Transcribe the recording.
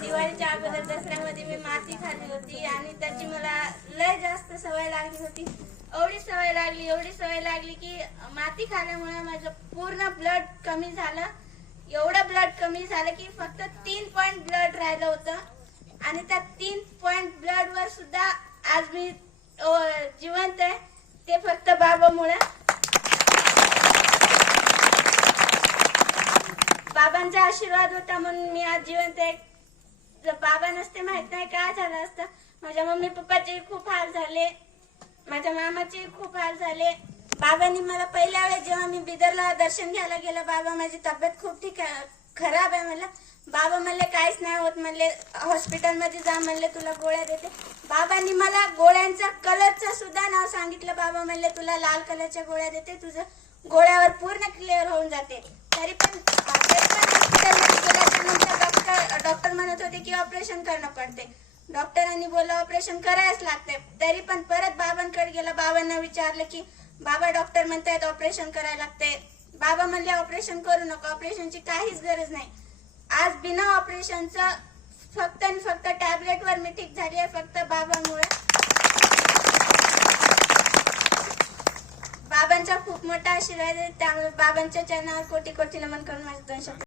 दिवाळीच्या अगोदर दसऱ्यामध्ये मी माती खाल्ली होती आणि त्याची मला लय जास्त सवय लागली होती. एवढी सवय लागली की माती खाल्यामुळे माझं पूर्ण ब्लड कमी झालं. एवढं ब्लड कमी झालं की फक्त 3 पॉइंट ब्लड राहिलं होतं आणि त्या 3 पॉइंट ब्लड वर सुद्धा आज मी जिवंत आहे. ते फक्त बाबामुळे. बाबांचा आशीर्वाद होता म्हणून मी आज जिवंत आहे. जर बाबा नसते माहित नाही काय झालं असतं. माझ्या मम्मी पप्पाचे खूप हाल झाले, माझ्या मामाचे खूप हाल झाले. बाबांनी मला पहिल्या वेळेस जेव्हा मी बिदरला दर्शन घ्यायला गेलं, बाबा माझी तब्येत खूप खराब आहे म्हणलं. बाबा म्हणले काहीच नाही होत म्हणले, हॉस्पिटलमध्ये जा म्हणले, तुला गोळ्या देते. बाबांनी मला गोळ्यांचा कलरचं सुद्धा नाव सांगितलं. बाबा म्हणले तुला लाल कलरच्या गोळ्या देते, तुझं गोळ्यावर पूर्ण क्लिअर होऊन जाते. तरी पण डॉक्टर म्हणत होते की ऑपरेशन करणं पडते. डॉक्टरांनी बोललं ऑपरेशन करायच लागते. तरी पण परत बाबांकडे गेलं. बाबांना विचारलं की बाबा डॉक्टर म्हणतायत ऑपरेशन करायला लागते. बाबा म्हणले ऑपरेशन करू नको, ऑपरेशनची काहीच गरज नाही. आज बिना ऑपरेशनचं फक्त आणि फक्त टॅबलेटवर मी ठीक झाली आहे, फक्त बाबांमुळे. बाबांचा खूप मोठा आशीर्वाद आहे, त्यामुळे बाबांच्या चरणावर कोटी कोटी नमन करून माझे 2 शब्द